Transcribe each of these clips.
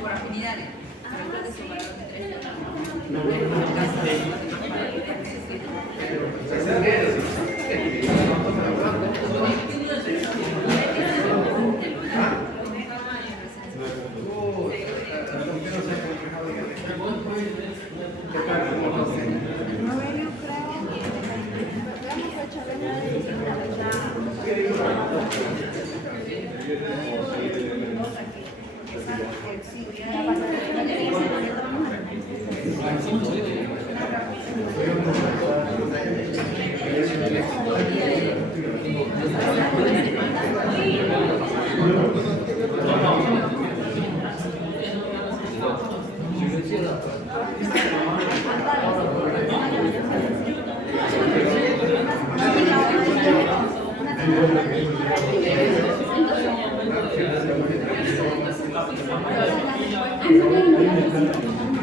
Por afinidades.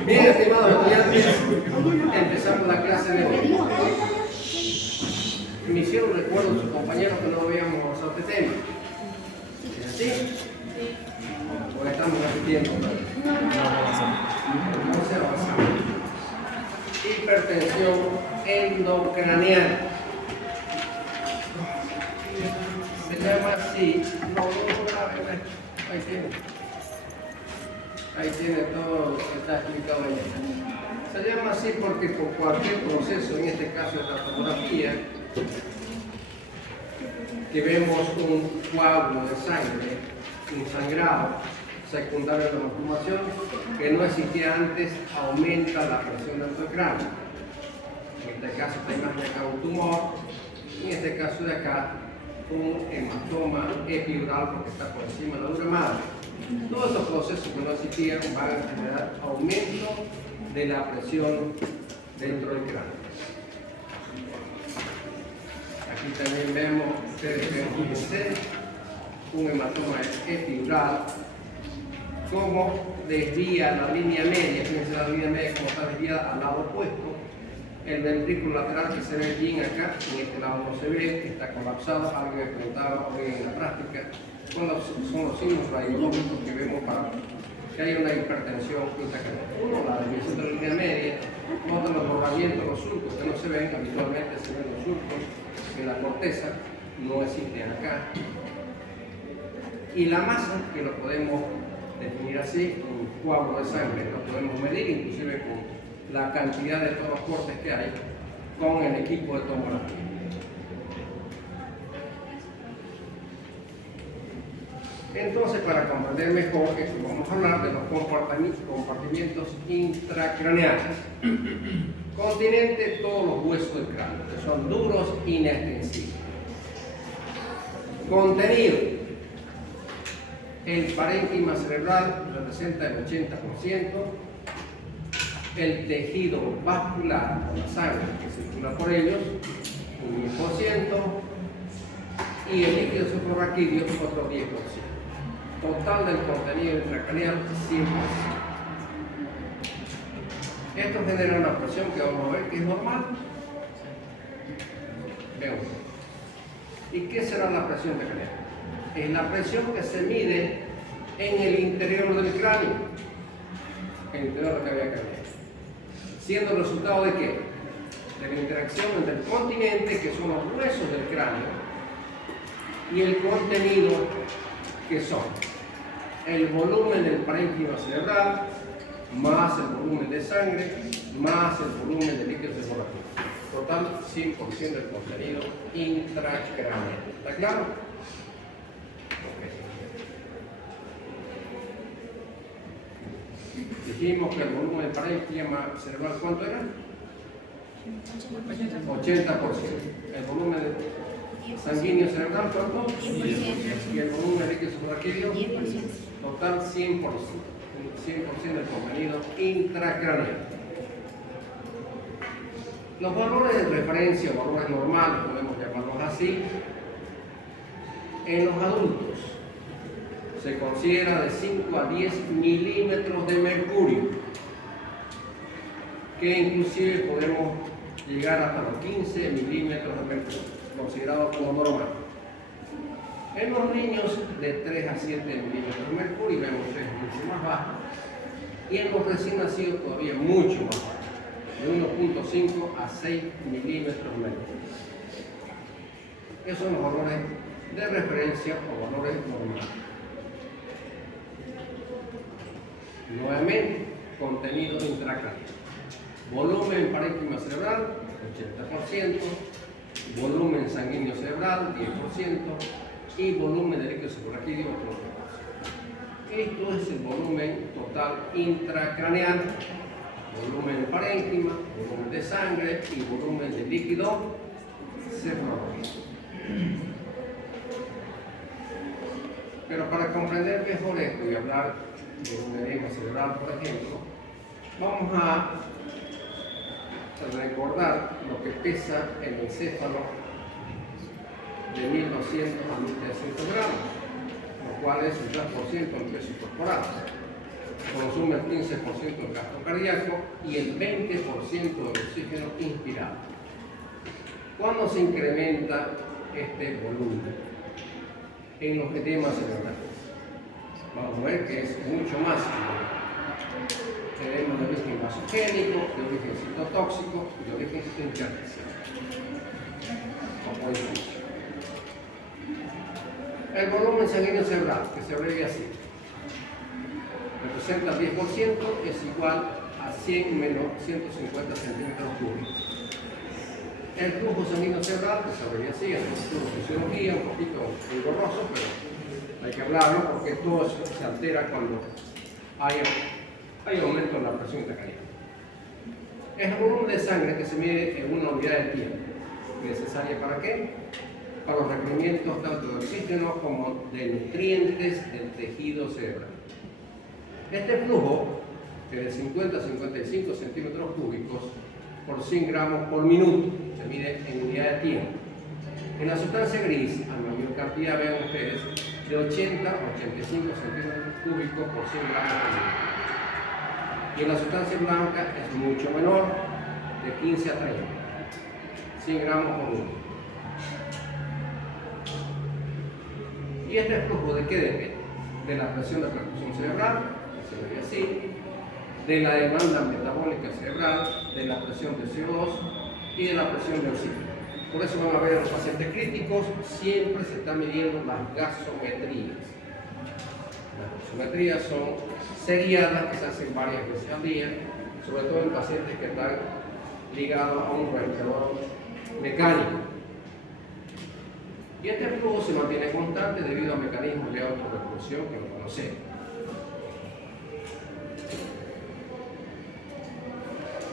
Bien, estimados estudiantes, empezamos la clase de hoy. Me hicieron recuerdo sus compañeros que no habíamos avanzado este tema. ¿Es así? ¿O estamos repitiendo? No se avanza. Hipertensión endocraniana. Se llama así. Ahí tiene. Ahí tiene todo lo que está explicado ahí. Se llama así porque por cualquier proceso, en este caso de la tomografía, que vemos un coágulo de sangre, un sangrado secundario de la malformación que no existía antes, aumenta la presión del cráneo. En este caso tenemos acá un tumor, en este caso de acá un hematoma epidural porque está por encima de la dura madre. Todos estos procesos que no existían van a generar aumento de la presión dentro del cráneo. Aquí también vemos, ustedes ven un hematoma epidural, cómo desvía la línea media, fíjense la línea media como está desviada al lado opuesto. El ventrículo lateral que se ve bien acá, en este lado no se ve, está colapsado. Alguien me preguntaba hoy en la práctica, ¿cuáles son los signos radiológicos que vemos para que haya una hipertensión intracraneal? Uno, la desviación de la línea media. Otro, los bordamientos, los surcos que no se ven, habitualmente se ven los surcos en la corteza, no existen acá. Y la masa, que lo podemos definir así, un coágulo de sangre, lo podemos medir inclusive con la cantidad de todos los cortes que hay con el equipo de tomografía. Entonces, para comprender mejor esto, vamos a hablar de los compartimientos intracraneales. Continente, todos los huesos del cráneo, que son duros e inextensibles. Contenido. El parénquima cerebral representa el 80%. El tejido vascular, o la sangre que circula por ellos, un 10%. Y el líquido suprarraquídeo, otro 10%. Total del contenido intracraneal, 100%. Esto genera una presión que vamos a ver que es normal. Veamos. ¿Y qué será la presión intracraneal? Es la presión que se mide en el interior del cráneo, en el interior de la cavidad craneal. Siendo el resultado de qué? De la interacción entre el continente, que son los huesos del cráneo, y el contenido, que son el volumen del parénquima cerebral, más el volumen de sangre, más el volumen de líquido circulatorio. Total, 100% del contenido intracraneal. ¿Está claro? Okay. Dijimos que el volumen del parénquima cerebral, ¿cuánto era? 80%. El volumen sanguíneo cerebral, ¿cuánto? 10%. Y el volumen de líquido circulatorio, 10%. Total, 100%. 100% del contenido intracraneal. Los valores de referencia, o valores normales, podemos llamarlos así, en los adultos se considera de 5 a 10 milímetros de mercurio, que inclusive podemos llegar hasta los 15 milímetros de mercurio, considerado como normal. En los niños de 3 a 7 milímetros de mercurio vemos que es mucho más bajo, y en los recién nacidos todavía mucho más bajo, de 1.5 a 6 milímetros de mercurio. Esos son los valores de referencia o valores normales. Nuevamente, contenido intracraniano. Volumen parénquima cerebral, 80%, volumen sanguíneo cerebral, 10%, y volumen de líquido suprarraquídeo, 8%. Esto es el volumen total intracraneal, volumen parénquima, volumen de sangre y volumen de líquido cefalorraquídeo. Pero para comprender mejor esto y hablar de un edema cerebral, por ejemplo, vamos a recordar lo que pesa el encéfalo de 1200 a 1300 gramos, lo cual es el 3% en peso corporal. Consume el 15% del gasto cardíaco y el 20% del oxígeno inspirado. ¿Cuándo se incrementa este volumen? En los edemas cerebrales. Vamos a ver que es mucho más. Tenemos de origen vasogénico, de origen citotóxico y de origen intersticial. El volumen sanguíneo cerebral, que se abrevia así, representa 10%, es igual a 100 menos 150 centímetros cúbicos. El flujo sanguíneo cerebral, que se abrevia así, es una fisiología un poquito engorroso, pero hay que hablarlo porque todo eso se altera cuando hay aumento en la presión intracraneal. Es el volumen de sangre que se mide en una unidad de tiempo. ¿Necesaria para qué? Para los requerimientos tanto de oxígeno como de nutrientes del tejido cerebral. Este flujo, que es de 50 a 55 centímetros cúbicos por 100 gramos por minuto, se mide en unidad de tiempo. En la sustancia gris, a mayor cantidad, vean ustedes, de 80 a 85 centímetros cúbicos por 100 gramos por minuto. Y en la sustancia blanca es mucho menor, de 15 a 30, 100 gramos por minuto. ¿Y este flujo de qué depende? De la presión de percusión cerebral, que se ve así, de la demanda metabólica cerebral, de la presión de CO2 y de la presión de oxígeno. Por eso van a ver en los pacientes críticos, siempre se están midiendo las gasometrías. Las gasometrías son seriadas que se hacen varias veces al día, sobre todo en pacientes que están ligados a un respirador mecánico. Y este flujo se mantiene constante debido a mecanismos de autorreproducción que lo conocemos.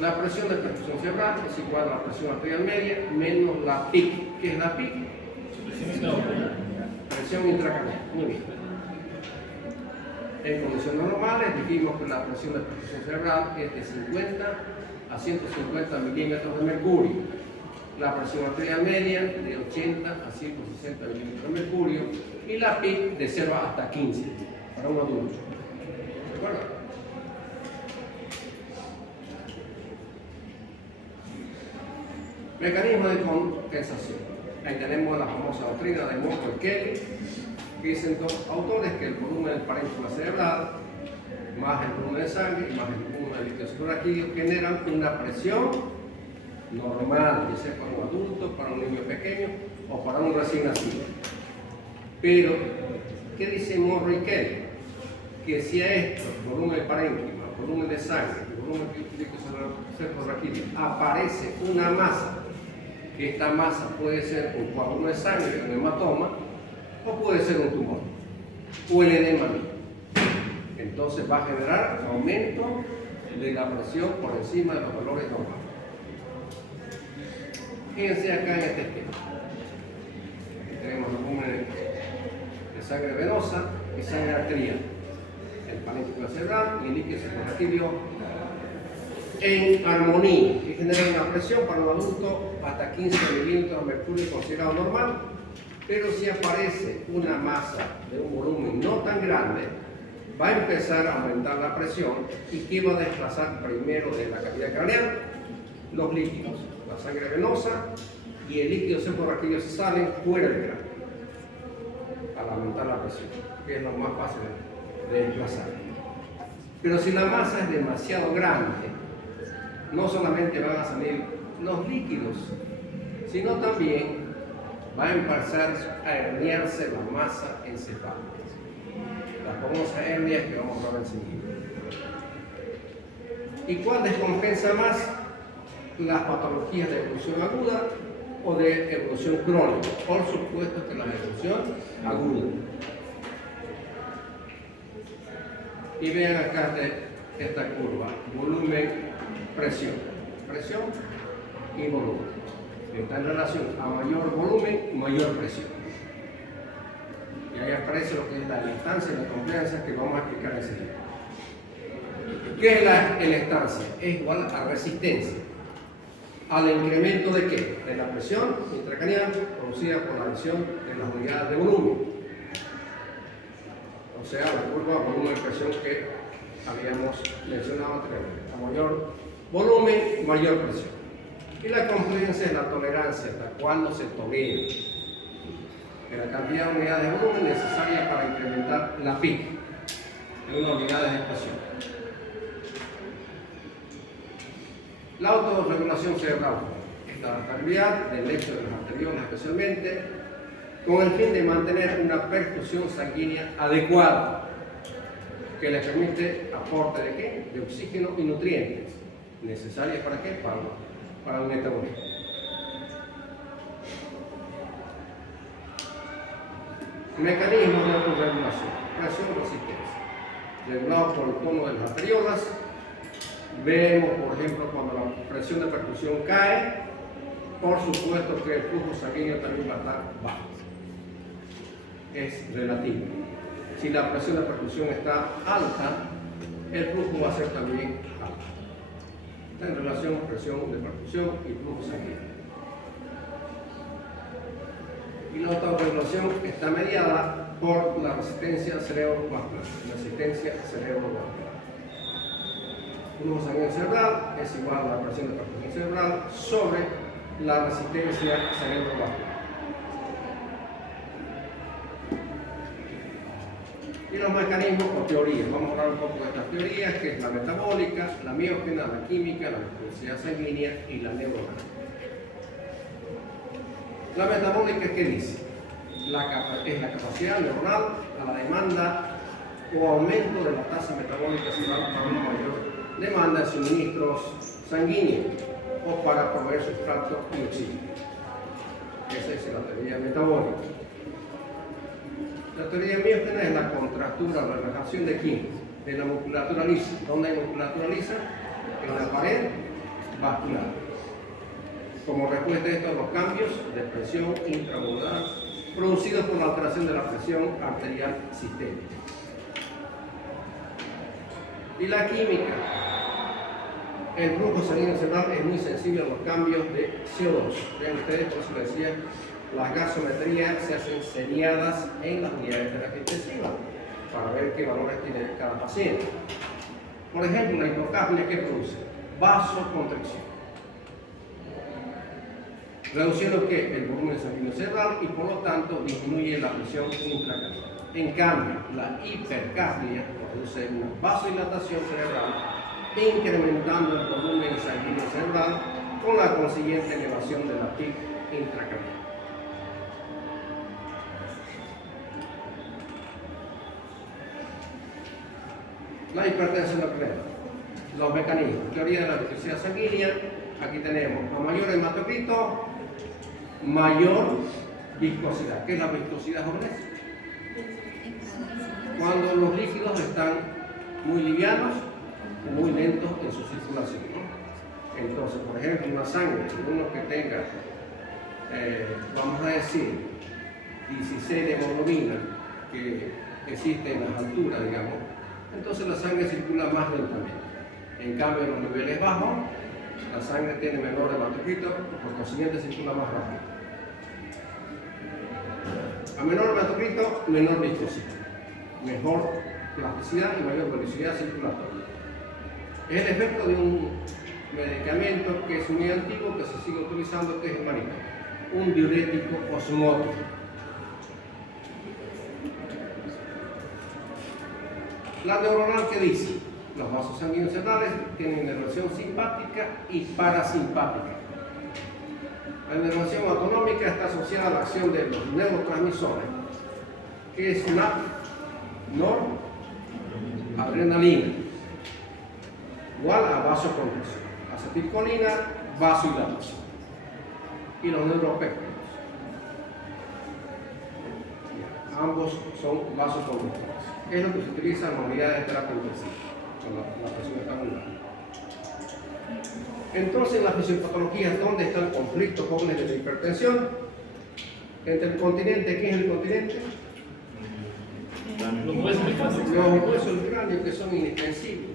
La presión de perfusión cerebral es igual a la presión arterial media menos la PIC. ¿Qué es la PIC? Presión intracraneal. Muy bien. En condiciones normales dijimos que la presión de perfusión cerebral es de 50 a 150 milímetros de mercurio. La presión arterial media de 80 a 160 milímetros de mercurio y la PIC de 0 hasta 15 para un adulto. ¿De acuerdo? Mecanismo de compensación. Ahí tenemos la famosa doctrina de Morrow y Kelly, que dicen dos autores que el volumen del parénquima cerebral, más el volumen de sangre y más el volumen de líquido suprarraquídeo generan una presión normal, ya sea para un adulto, para un niño pequeño o para un recién nacido. Pero, ¿qué dice Morrow y Kelly? Que si a esto, volumen de parénquima, volumen de sangre, volumen de líquido suprarraquídeo, aparece una masa, que esta masa puede ser un coágulo de sangre, un hematoma, o puede ser un tumor, o el edema mismo. Entonces va a generar aumento de la presión por encima de los valores normales. Fíjense acá en este esquema. Aquí tenemos volumen de sangre venosa y sangre arterial, el parénquima cerebral y el líquido suprarraquídeo en armonía, que genera una presión para un adulto hasta 15 milímetros de mercurio considerado normal, pero si aparece una masa de un volumen no tan grande, va a empezar a aumentar la presión y ¿qué va a desplazar primero de la cavidad craneal? Los líquidos. la sangre venosa, y el líquido seborraquídeo salen fuera del cráneo para aumentar la presión, que es lo más fácil de desplazar. Pero si la masa es demasiado grande, no solamente van a salir los líquidos, sino también va a empezar a herniarse la masa encefálica, las famosas hernias que vamos a ver enseguida. ¿Y cuál descompensa más? Las patologías de evolución aguda o de evolución crónica. Por supuesto que la evolución aguda. Y vean acá esta curva, volumen, presión. Presión y volumen. Está en relación a mayor volumen, mayor presión. Y ahí aparece lo que es la elastancia y la compliance que vamos a explicar enseguida. ¿Qué es la elastancia? Es igual a resistencia al incremento de ¿qué? De la presión intracraneal producida por la adición de las unidades de volumen. O sea, la curva volumen-presión que habíamos mencionado anteriormente. A mayor volumen, mayor presión. Y la compliance es la tolerancia, hasta cuando se tolera de la cantidad de unidades de volumen necesaria para incrementar la PIC en una unidad de presión. La autorregulación cerebral es la estabilidad del lecho de los arteriolas especialmente, con el fin de mantener una perfusión sanguínea adecuada que les permite aporte de ¿qué? De oxígeno y nutrientes necesarios para ¿qué? Para el metabolismo. Mecanismos de autorregulación: presión, resistencia, regulado por el tono de las arteriolas. Vemos, por ejemplo, cuando la presión de perfusión cae, por supuesto que el flujo sanguíneo también va a estar bajo. Es relativo. Si la presión de perfusión está alta, el flujo va a ser también alto. Está en relación a presión de perfusión y flujo sanguíneo. Y la autorregulación está mediada por la resistencia cerebrovascular. Resistencia cerebrovascular. Flujo sanguíneo cerebral es igual a la presión de perfusión cerebral sobre la resistencia cerebrovascular. Y los mecanismos o teorías. Vamos a hablar un poco de estas teorías, que es la metabólica, la miógena, la química, la viscosidad sanguínea y la neuronal. La metabólica, ¿qué dice? Es la capacidad neuronal a la demanda o aumento de la tasa metabólica cerebral para una mayor demanda de suministros sanguíneos o para proveer sustrato y oxígeno. Esa es la teoría metabólica. La teoría miógena es la contractura, la relajación de quién? De la musculatura lisa. ¿Dónde hay musculatura lisa? En la pared vascular. Como respuesta a estos, los cambios de presión intramuscular producidos por la alteración de la presión arterial sistémica. Y la química. El flujo sanguíneo cerebral es muy sensible a los cambios de CO2. Vean ustedes, por eso les decía, las gasometrías se hacen seriadas en las unidades de terapia intensiva para ver qué valores tiene cada paciente. Por ejemplo, la hipocapnia, ¿qué produce? Vasoconstricción. Reduciendo ¿qué? El volumen sanguíneo cerebral y por lo tanto disminuye la presión intracraneal. En cambio, la hipercapnia produce una vasodilatación cerebral, incrementando el volumen sanguíneo cerebral con la consiguiente elevación de la PIC intracraneal. La hipertensión arterial. Los mecanismos. Teoría de la viscosidad sanguínea. Aquí tenemos a mayor hematocrito, mayor viscosidad. ¿Qué es la viscosidad, jóvenes? Cuando los líquidos están muy livianos o muy lentos en su circulación, ¿no? Entonces, por ejemplo, una sangre, uno que tenga, vamos a decir, 16 de hemoglobina, que existe en las alturas, digamos, entonces la sangre circula más lentamente. En cambio, en los niveles bajos, la sangre tiene menor hematocrito, por consiguiente circula más rápido. A menor hematocrito, menor viscosidad, mejor plasticidad y mayor velocidad circulatoria. Es el efecto de un medicamento que es muy antiguo, que se sigue utilizando, que es el manicol, un diurético osmótico. La neuronal, ¿qué dice? Los vasos sanguíneos cerebrales tienen inervación simpática y parasimpática. La inervación autonómica está asociada a la acción de los neurotransmisores, que es NAP, noradrenalina, igual a vasoconstricción, acetilcolina, vasodilatación, y los neuropéptidos. Ambos son vasoconstrictores. Es lo que se utiliza en las unidades de terapia intensiva, con la presión estimulada. Entonces, en la fisiopatología, ¿dónde está el conflicto jóvenes de la hipertensión? Entre el continente, ¿qué es el continente? Los huesos del cráneo, que son indispensibles.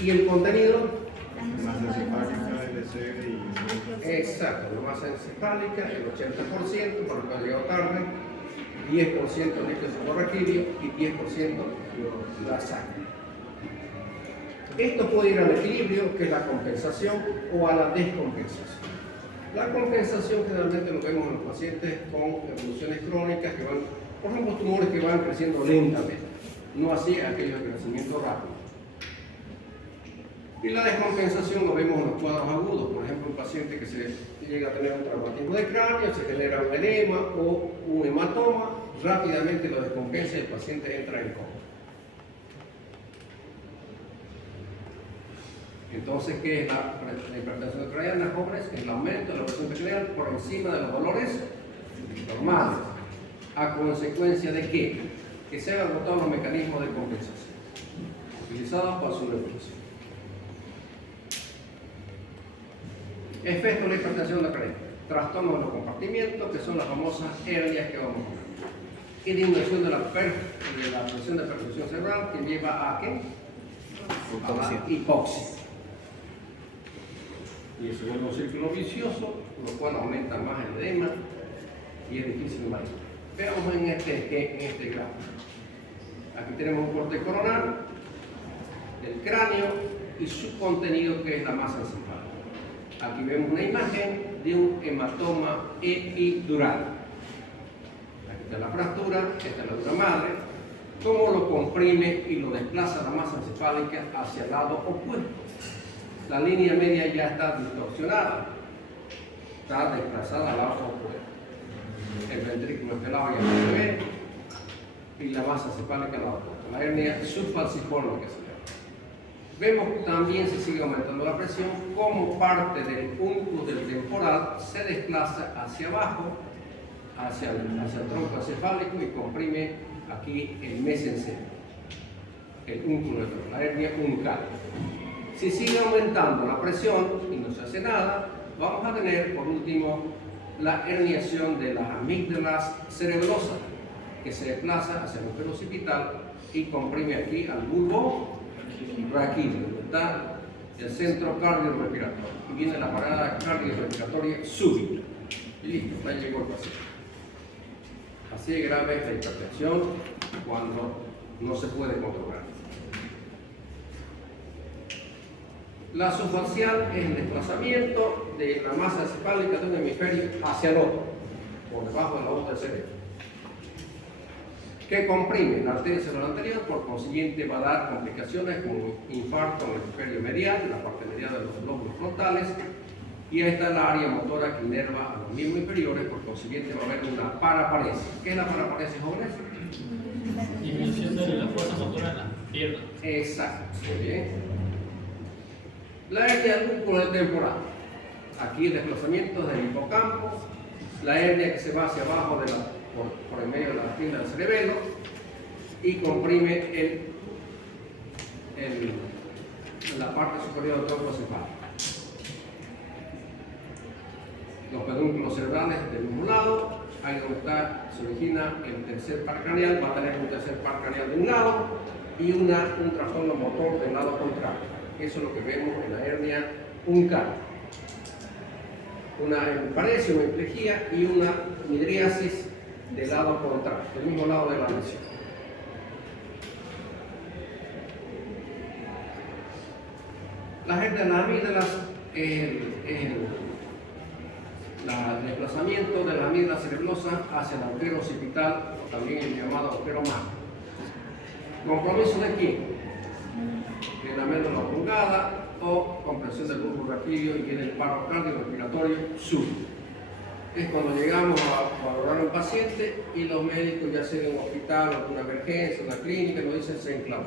¿Y el contenido? masa encefálica, LC y... Exacto, la masa encefálica, el 80%, por lo que ha llegado tarde, 10% líquido suborraquídeo y 10% la sangre. Esto puede ir al equilibrio, que es la compensación, o a la descompensación. La compensación generalmente lo vemos en los pacientes con evoluciones crónicas que van, por ejemplo, tumores que van creciendo lentamente, no así aquellos de crecimiento rápido. Y la descompensación lo vemos en los cuadros agudos, por ejemplo, un paciente que se llega a tener un traumatismo de cráneo, se genera un edema o un hematoma, rápidamente lo descompensa y el paciente entra en coma. Entonces, ¿qué es la hipertensión craniana, jóvenes? El aumento de la presión craneal por encima de los valores normales. ¿A consecuencia de qué? Que se han agotado los mecanismos de compensación utilizados para su evolución. Efecto de la hipertensión craniana. Trastornos de los compartimientos, que son las famosas hernias que vamos a ver. Y disminución de la presión de perfusión cerebral, que lleva a ¿qué? A la hipoxia. Y eso es un círculo vicioso, lo cual aumenta más el edema y es difícil de manejar. Veamos en este gráfico. Aquí tenemos un corte coronal, el cráneo y su contenido, que es la masa encefálica. Aquí vemos una imagen de un hematoma epidural. Aquí está la fractura, esta es la dura madre, cómo lo comprime y lo desplaza la masa encefálica hacia el lado opuesto. La línea media ya está distorsionada, está desplazada al lado opuesto. El ventrículo estelar ya no se ve y la masa encefálica al lado opuesto. La hernia subfalciforme, que se llama. Vemos también, se sigue aumentando la presión, como parte del únculo del temporal se desplaza hacia abajo, hacia el tronco encefálico y comprime aquí el mesencéfalo, el únculo del tronco, la hernia uncal. Si sigue aumentando la presión y no se hace nada, vamos a tener, por último, la herniación de las amígdalas cerebrosas, que se desplaza hacia el núcleo occipital y comprime aquí al bulbo raquídeo, donde está el centro cardiorrespiratorio. Y viene la parada cardiorrespiratoria súbita. Y listo, ahí llegó el paciente. Así de grave es la hipertensión cuando no se puede controlar. La subfacial es el desplazamiento de la masa encefálica de un hemisferio hacia el otro, por debajo de la otra del cerebro, que comprime la arteria cerebral anterior, por consiguiente va a dar complicaciones como infarto en el hemisferio medial, la parte medial de los lóbulos frontales, y esta es la área motora que inerva a los miembros inferiores, por consiguiente va a haber una paraparesia. ¿Qué es la paraparesia, jóvenes? Disminución de la fuerza motora en las piernas. Exacto, muy bien. La hernia del únculo temporal. Aquí el desplazamiento del hipocampo, la hernia que se va hacia abajo por el medio de la espina del cerebelo y comprime la parte superior del tronco encefálico. Los pedúnculos cerebrales del mismo lado, ahí donde se origina el tercer par craneal, va a tener un tercer par craneal de un lado y un trastorno motor del lado contrario. Eso es lo que vemos en la hernia uncal. Una hemiparesia, una hemiplegia y una midriasis del lado contrario, del mismo lado de la lesión. Las Las amígdalas es el desplazamiento de la amígdala cerebrosa hacia el agujero occipital, o también el llamado agujero magno. ¿Compromiso de quién? De la médula oblongada o compresión del bulbo raquídeo y viene el paro cardiorrespiratorio súbito. Es cuando llegamos a valorar a un paciente y los médicos, ya sea en un hospital o en una emergencia, en una clínica, nos dicen se enclavó.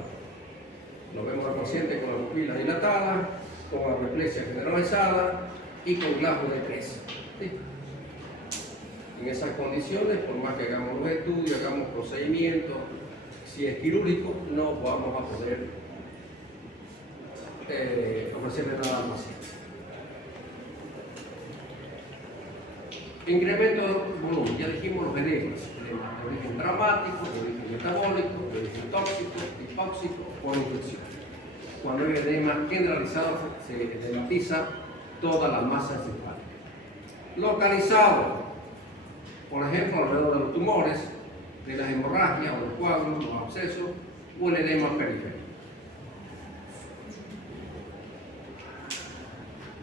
Lo vemos al paciente con la pupila dilatada, con apoplejía generalizada y con glabro de 3. ¿Sí? En esas condiciones, por más que hagamos los estudios, hagamos procedimientos, si es quirúrgico, no vamos a poder ofrecerle nada al paciente. Incremento de volumen, ya dijimos los edemas, de origen traumático, de origen metabólico, de origen tóxico, hipóxico o infección. Cuando hay edema generalizado se edematiza toda la masa encefálica. Localizado, por ejemplo, alrededor de los tumores, de las hemorragias o los coágulos, los abscesos o el edema periférico.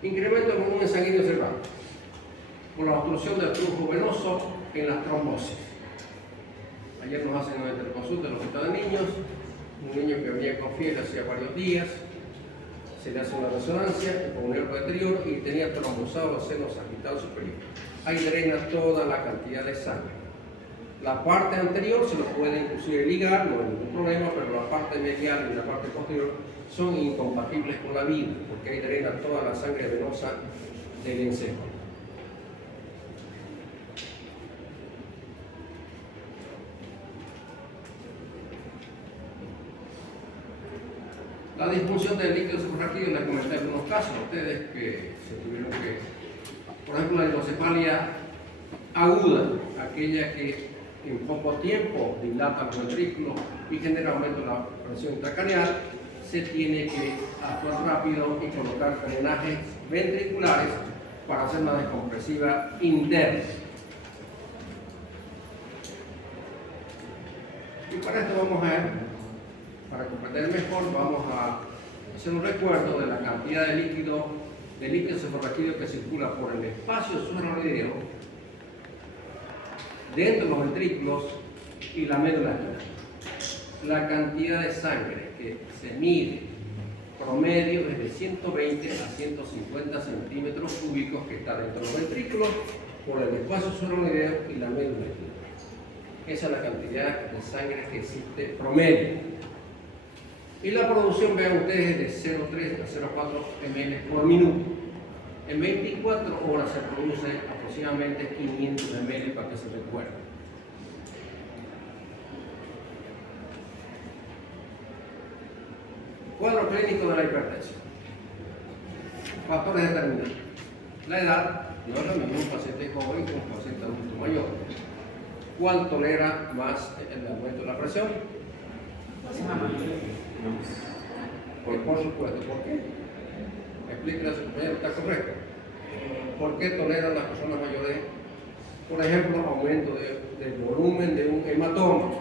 Incremento de volumen sanguíneo cerebral por la obstrucción del flujo venoso en las trombosis. Ayer nos hacen una interconsulta en el hospital de niños, un niño que venía con fiebre hacía varios días, se le hace una resonancia con un nervio anterior y tenía trombosado los senos sagital superior. Ahí drena toda la cantidad de sangre. La parte anterior se lo puede inclusive ligar, no hay ningún problema, pero la parte medial y la parte posterior son incompatibles con la vida, porque ahí drena toda la sangre venosa del encéfalo. La disfunción del líquido suprarraquídeo, les comenté algunos casos a ustedes que se tuvieron que, por ejemplo, la hidrocefalia aguda, aquella que en poco tiempo dilata los ventrículos y genera aumento de la presión intracraneal, se tiene que actuar rápido y colocar drenajes ventriculares para hacer una descompresiva interna. Y para esto vamos a ver, para comprender mejor, vamos a hacer un recuerdo de la cantidad de líquido cefalorraquídeo que circula por el espacio suprarraquídeo dentro de los ventrículos y la médula espinal. La cantidad de sangre que se mide promedio es de 120 a 150 centímetros cúbicos que está dentro de los ventrículos por el espacio suprarraquídeo y la médula espinal. Esa es la cantidad de sangre que existe promedio. Y la producción, vean ustedes, es de 0,3 a 0,4 ml por minuto. En 24 horas se produce aproximadamente 500 ml para que se recuerde. Cuadro clínico de la hipertensión. Factores determinantes. La edad no es lo mismo un paciente joven que un paciente adulto mayor. ¿Cuál tolera más el aumento de la presión? Pues por supuesto, ¿por qué? Explíquele a su compañero, ¿está correcto? ¿Por qué toleran las personas mayores, por ejemplo, aumento del volumen de un hematoma?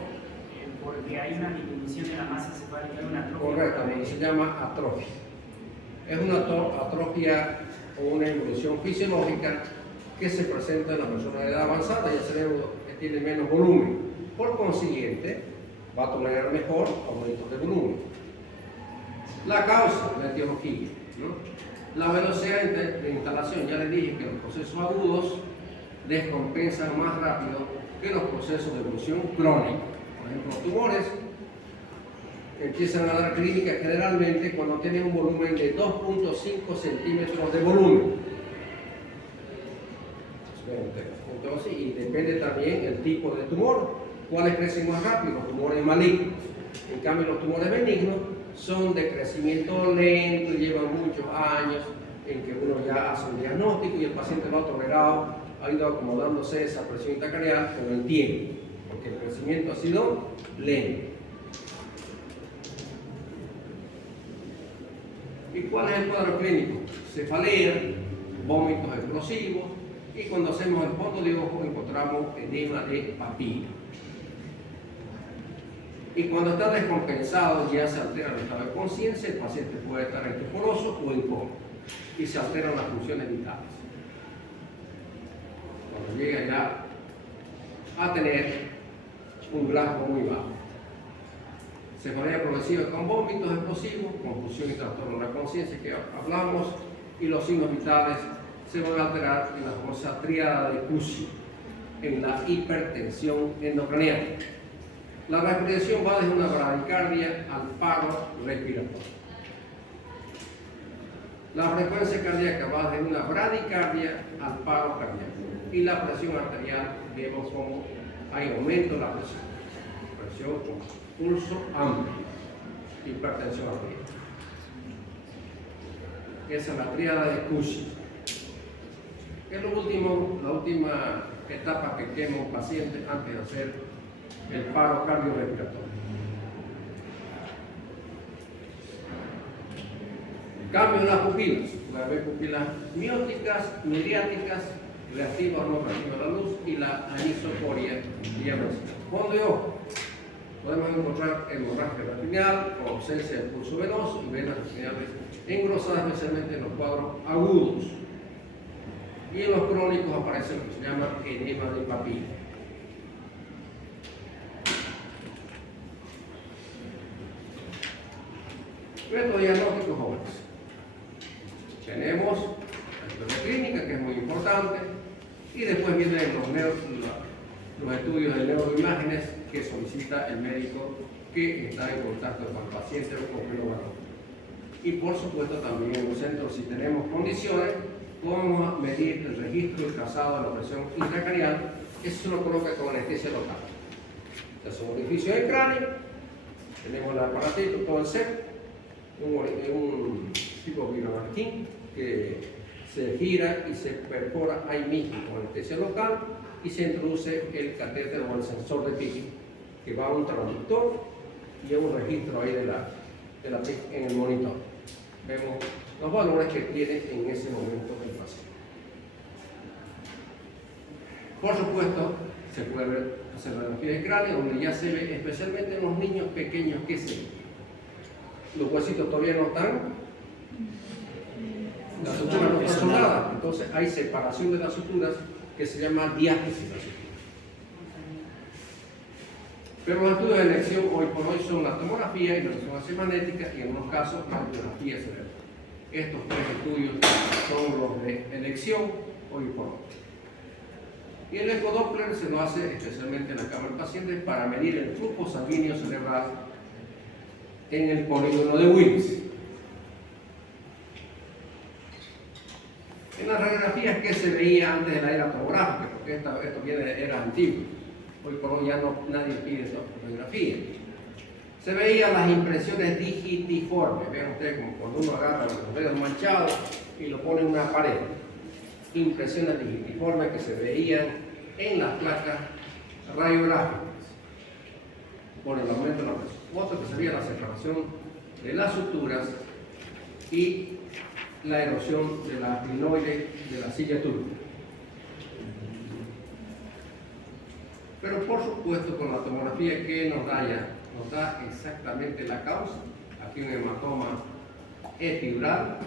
Porque hay una disminución de la masa encefálica, hay una atrofia. Correcto, se llama atrofia. Es una atrofia o una evolución fisiológica que se presenta en la persona de edad avanzada y el cerebro tiene menos volumen. Por consiguiente, va a tolerar mejor aumentos de volumen. La causa, la etiología, ¿no? La velocidad de instalación, ya les dije que los procesos agudos descompensan más rápido que los procesos de evolución crónica. Por ejemplo, los tumores empiezan a dar clínica generalmente cuando tienen un volumen de 2.5 centímetros de volumen. Entonces, y depende también el tipo de tumor. ¿Cuáles crecen más rápido? Los tumores malignos. En cambio, los tumores benignos son de crecimiento lento y llevan muchos años en que uno ya hace un diagnóstico y el paciente lo ha tolerado, ha ido acomodándose esa presión intracraneal con el tiempo, porque el crecimiento ha sido lento. ¿Y cuál es el cuadro clínico? Cefalea, vómitos explosivos y cuando hacemos el fondo de ojo encontramos edema de papila. Y cuando está descompensado, ya se altera el estado de conciencia, el paciente puede estar estuporoso o en coma y se alteran las funciones vitales. Cuando llega ya a tener un glasgo muy bajo. Cefalea progresiva con vómitos explosivos, confusión y trastorno de la conciencia que hablamos, y los signos vitales se van a alterar en la famosa tríada de Cushing, en la hipertensión endocraniana. La respiración va desde una bradicardia al paro respiratorio. La frecuencia cardíaca va desde una bradicardia al paro cardíaco. Y la presión arterial, vemos cómo hay aumento de la presión. Presión con pulso amplio, hipertensión arterial. Esa es la tríada de Cushing. Es la última etapa que quema un paciente antes de hacer el paro cardiorrespiratorio. Cambio de las pupilas. Puede haber pupilas mióticas, miriáticas, reactivas o no reactivas a la luz, y la anisocoria diagnostica. Fondo de ojo. Podemos encontrar hemorragia retinal, con ausencia del pulso venoso y venas retinales engrosadas, especialmente en los cuadros agudos. Y en los crónicos aparece lo que se llama edema de papila. Métodos diagnósticos jóvenes. Tenemos la historia clínica, que es muy importante, y después vienen los estudios de neuroimágenes que solicita el médico que está en contacto con el paciente o con el orador. Y por supuesto también en los centros, si tenemos condiciones, vamos a medir el registro y trazado de la presión intracraneal. Eso se lo coloca con anestesia local. Es un orificio del cráneo, tenemos el aparatito, todo el set, un tipo de vibramarquín que se gira y se perfora ahí mismo con anestesia local, y se introduce el catéter o el sensor de pique, que va a un traductor y a un registro ahí de la PIC en el monitor. Vemos los valores que tiene en ese momento el paciente. Por supuesto, se puede hacer la radiografía de cráneo, donde ya se ve, especialmente en los niños pequeños, que se ve. Los huesitos todavía no están, las suturas no están soldadas, entonces hay separación de las suturas que se llama diátesis de la sutura. Pero los estudios de elección hoy por hoy son la tomografía y la resonancia magnética, y en unos casos la radiografía cerebral. Estos tres estudios son los de elección hoy por hoy. Y el ecodoppler se lo hace especialmente en la cama del paciente para medir el flujo sanguíneo cerebral en el polígono de Willis. En las radiografías que se veía antes de la era tomográfica, porque esto viene de era antigua, hoy por hoy ya nadie pide esta radiografía. Se veían las impresiones digitiformes. Vean ustedes como cuando uno agarra los dedos manchados y lo pone en una pared. Impresiones digitiformes que se veían en las placas radiográficas por el aumento de la presión. Otro que sería la separación de las suturas y la erosión de la clinoide de la silla turbina. Pero por supuesto, con la tomografía que nos da exactamente la causa. Aquí un hematoma epidural,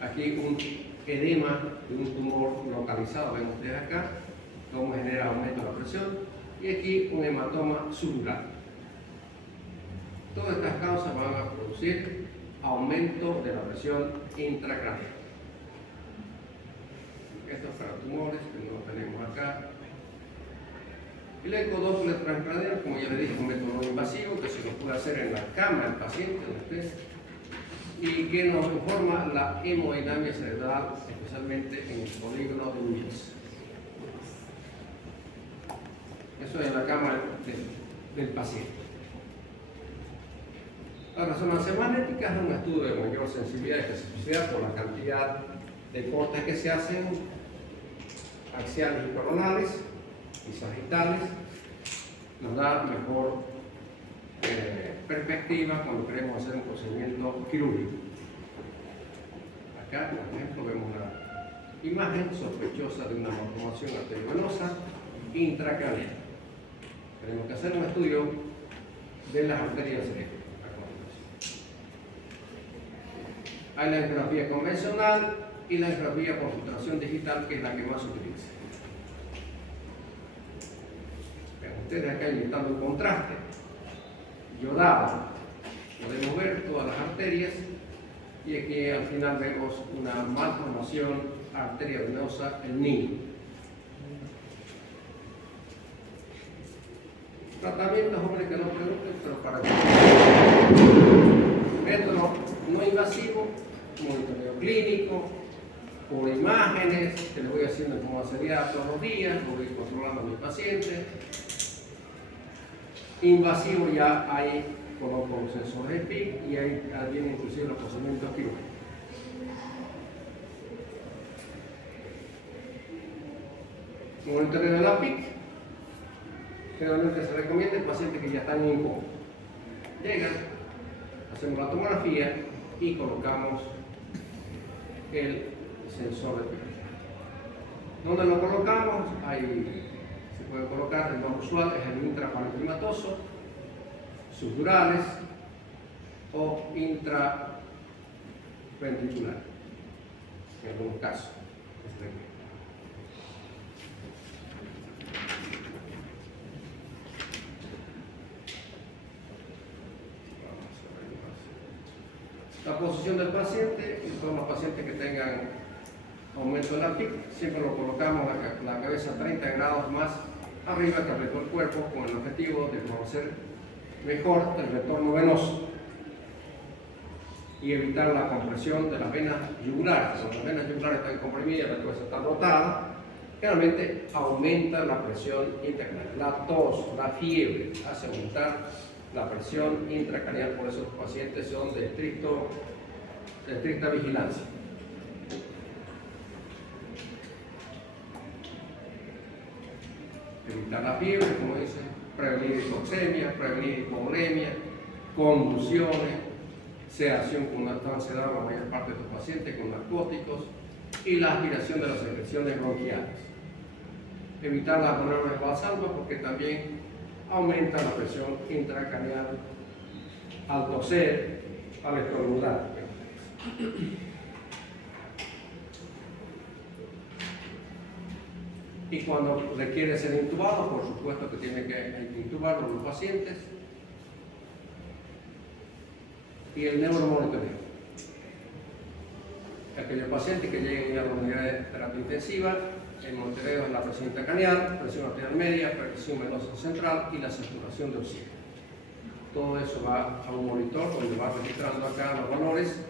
aquí un edema de un tumor localizado, ven ustedes acá, cómo genera aumento de la presión, y aquí un hematoma subural. Todas estas causas van a producir aumento de la presión intracraneal. Estos para tumores que no tenemos acá. El ecodoppler transcraneal, como ya les dije, es un método no invasivo que se lo puede hacer en la cama del paciente, y que nos informa la hemodinamia cerebral, especialmente en el polígono de Willis. Eso es en la cama del paciente. La resonancia magnética es un estudio de mayor sensibilidad y especificidad por la cantidad de cortes que se hacen, axiales y coronales y sagittales. Nos da mejor perspectiva cuando queremos hacer un procedimiento quirúrgico. Acá, por ejemplo, vemos una imagen sospechosa de una malformación arteriovenosa intracraneal. Tenemos que hacer un estudio de las arterias cerebrales. Hay la angiografía convencional y la angiografía por filtración digital, que es la que más se utiliza. Vean ustedes acá inyectando un contraste iodado, podemos ver todas las arterias y aquí al final vemos una malformación arteriovenosa en niño. Tratamientos, hombre, que no pregunten, pero para que método no invasivo, monitoreo clínico, por imágenes, que le voy haciendo como sería todos los días, voy controlando a mi paciente. Invasivo ya hay, coloco sensores de PIC y ahí vienen inclusive los procedimientos quirúrgicos. Monitoreo de la PIC, generalmente se recomienda en pacientes que ya están en coma. Llegan, hacemos la tomografía y colocamos el sensor de PIC. ¿Dónde lo colocamos? Ahí se puede colocar, el más usual es el intraparenquimatoso, subdurales o intraventricular, en algunos casos. La posición del paciente, en todos los pacientes que tengan aumento de la PIC, siempre lo colocamos la cabeza 30 grados más arriba que el resto del cuerpo, con el objetivo de conocer mejor el retorno venoso y evitar la compresión de las venas yugulares. Cuando las venas yugulares están comprimidas, la cabeza está rotada, generalmente aumenta la presión intracraneal. La tos, la fiebre hace aumentar la presión intracraneal, por eso los pacientes son de estricta vigilancia. Evitar la fiebre, como dice, prevenir hipoxemia, prevenir hipovolemia, convulsiones, sedación con una estancia de agua la mayor parte de los pacientes con narcóticos y la aspiración de las secreciones bronquiales. Evitar las ponerme balsamo porque también aumenta la presión intracraneal al toser, al estornudar. Y cuando requiere ser intubado, por supuesto que tiene que intubarlo los pacientes. Y el neuromonitoreo. Aquellos pacientes que lleguen a la unidad de terapia intensiva, el monitoreo es la presión intracraneal, presión arterial media, presión venosa central y la saturación de oxígeno. Todo eso va a un monitor donde va registrando acá los valores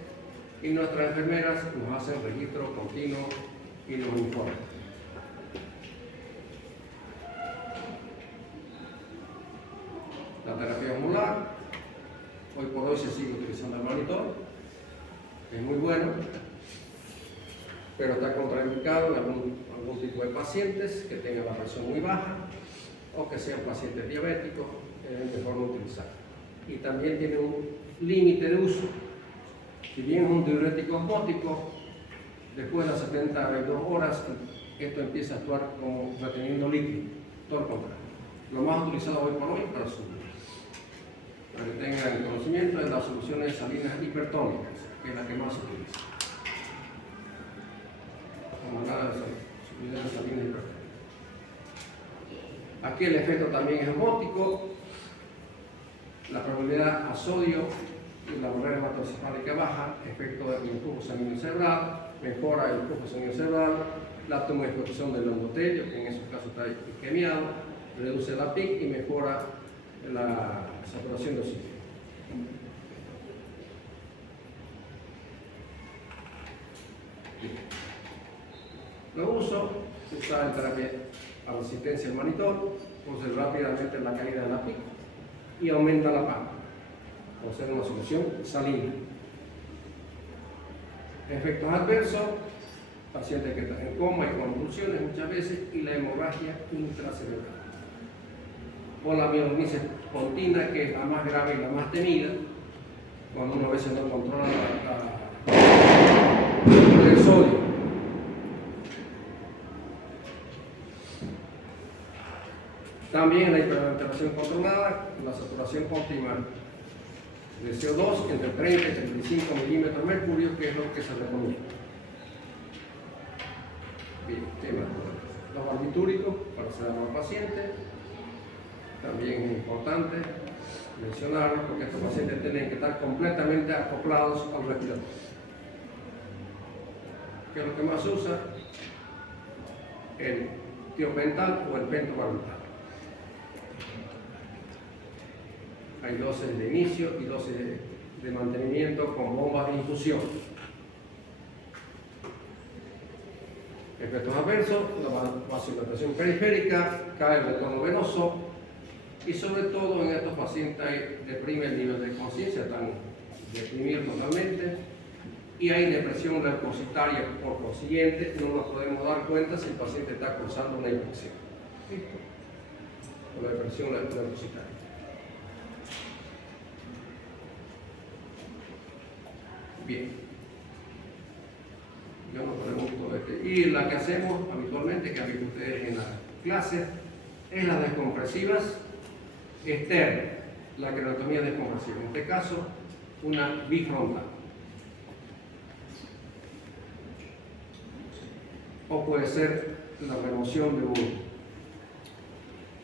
y nuestras enfermeras nos hacen registro continuo y nos informan. La terapia osmolar, hoy por hoy se sigue utilizando el monitor, es muy bueno, pero está contraindicado en algún tipo de pacientes que tengan la presión muy baja o que sean pacientes diabéticos, es mejor no utilizar. Y también tiene un límite de uso. Si bien es un diurético osmótico, después de las 72 horas, esto empieza a actuar como reteniendo líquido, todo lo contrario. Lo más utilizado hoy por hoy para que tengan conocimiento de las soluciones salinas hipertónicas, que es la que más se utiliza. Aquí el efecto también es osmótico, la probabilidad a sodio y la barrera hematocefálica baja, efecto del influjo sanguíneo cerebral, mejora el flujo sanguíneo cerebral, la toma de exposición del endotelio, que en esos casos está isquemiado, reduce la PIC y mejora la saturación de oxígeno. Lo uso, se usa en terapia a resistencia al monitor, produce rápidamente la caída de la PIC y aumenta la PAM, por ser una solución salina. Efectos adversos, pacientes que están en coma y convulsiones muchas veces y la hemorragia intracerebral. O la mielonitis espontina, que es la más grave y la más temida, cuando uno a veces no controla el sodio. También la hiperventilación controlada, la saturación óptima de CO2 entre 30 y 35 milímetros de mercurio, que es lo que se recomienda. Bien, tema. Los barbitúricos para sedar al paciente, también es importante mencionarlo porque estos pacientes tienen que estar completamente acoplados al respirador. ¿Qué es lo que más se usa? El tiopental o el pentobarbital. Hay dosis de inicio y dosis de mantenimiento con bombas de infusión. Efectos adversos, la vasodilatación periférica, cae el retorno venoso y sobre todo en estos pacientes deprime el nivel de conciencia, están deprimidos totalmente y hay depresión leucocitaria, por consiguiente no nos podemos dar cuenta si el paciente está cursando una infección. ¿Listo? Con la depresión leucocitaria. Bien. Yo no pregunto y la que hacemos habitualmente, que han visto ustedes en la clase, es las descompresivas externas, la craniostomía descompresiva. En este caso, una bifrontal. O puede ser la remoción de un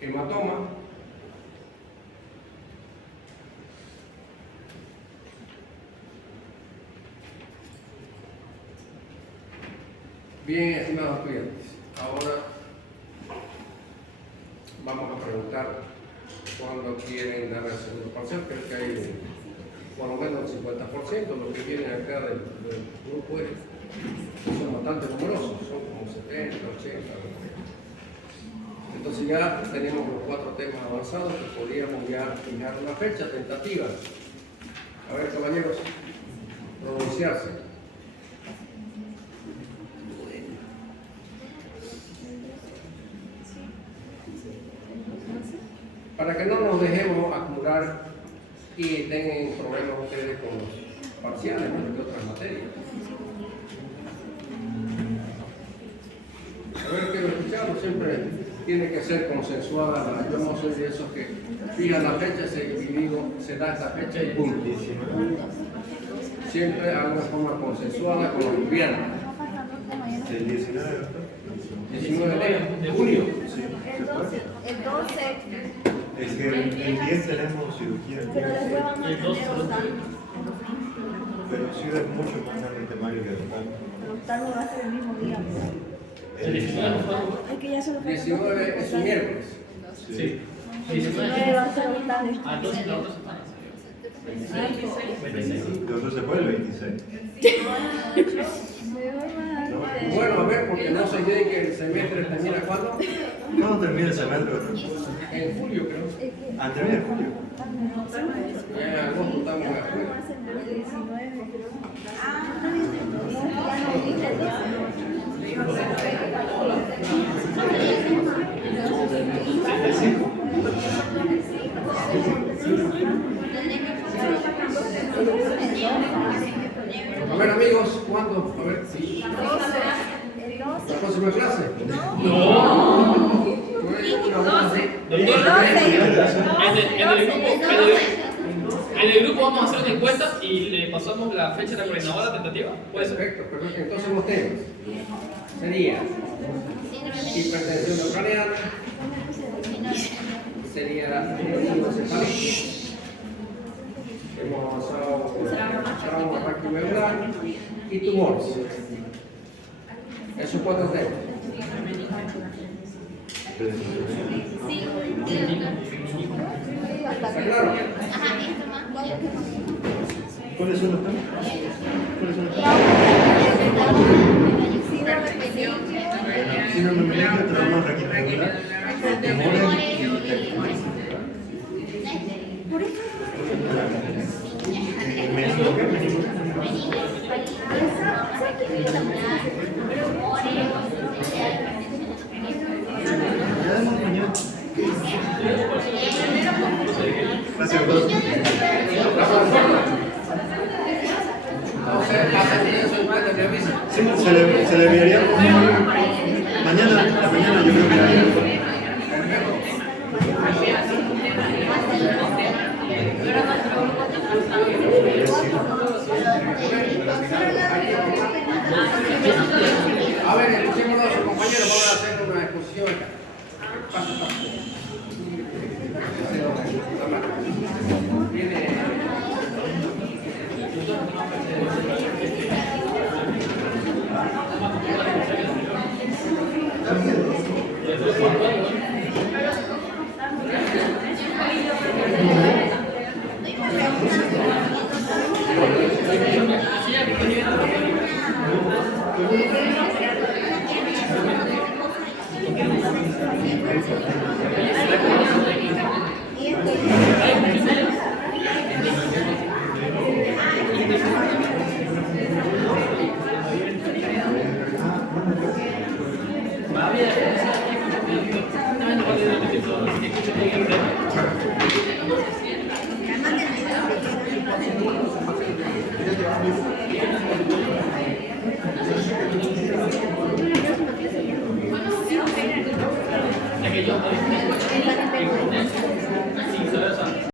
hematoma. Bien, estimados estudiantes, ahora vamos a preguntar cuándo quieren dar el segundo parcial. Creo que hay por lo menos el 50%, los que vienen acá del grupo son bastante numerosos, son como 70, 80. Entonces ya tenemos los 4 temas avanzados que podríamos ya fijar una fecha tentativa. A ver, caballeros, pronunciarse. Para que no nos dejemos acumular y tengan problemas ustedes con los parciales de otras materias. A ver, quiero escucharlo, siempre tiene que ser consensuada. Yo no soy de esos que fijan la fecha, se da esta fecha y punto. Siempre hago de forma consensuada con los estudiantes. El 19, 19 de junio. Sí, El 12. es que el 10 tenemos cirugía. Pero después van a tener octavo. Pero sí es mucho más grande el temario que el octavo. El octavo va a ser el mismo día. El 19 no fue. Es que ya se lo 19 es un miércoles. Sí. El 19 va a ser octavo. Ah, entonces la otra semana. 26. Entonces se fue el 26. Bueno, a ver, porque no se olviden que el semestre termina ¿cuándo? ¿Cuándo termina el semestre? En julio, creo. Ah, termina en julio. Ya en agosto estamos en julio. El 19. Ya no dije el 12. A ver, amigos, ¿cuándo? A ver, sí. ¿La próxima clase? No. En el grupo vamos a hacer una encuesta y le pasamos la fecha de la coordinadora tentativa. ¿Puede ser? Perfecto, perfecto. Entonces los temas sería hipertensión neurocraniana, sería hidroencefalitis, hemos avanzado trauma raquimeural y tumores. Esos 4 temas. ¿Está claro? ¿Cuáles son los temas? ¿Cuáles son los temas? Síndrome meningia, trauma raquimeural, tumores y meningo, ¿qué? Meningo. Gracias, profe. Sí, se le enviaría mañana, yo creo que posición acá. Paso, paso. Viene. Es que yo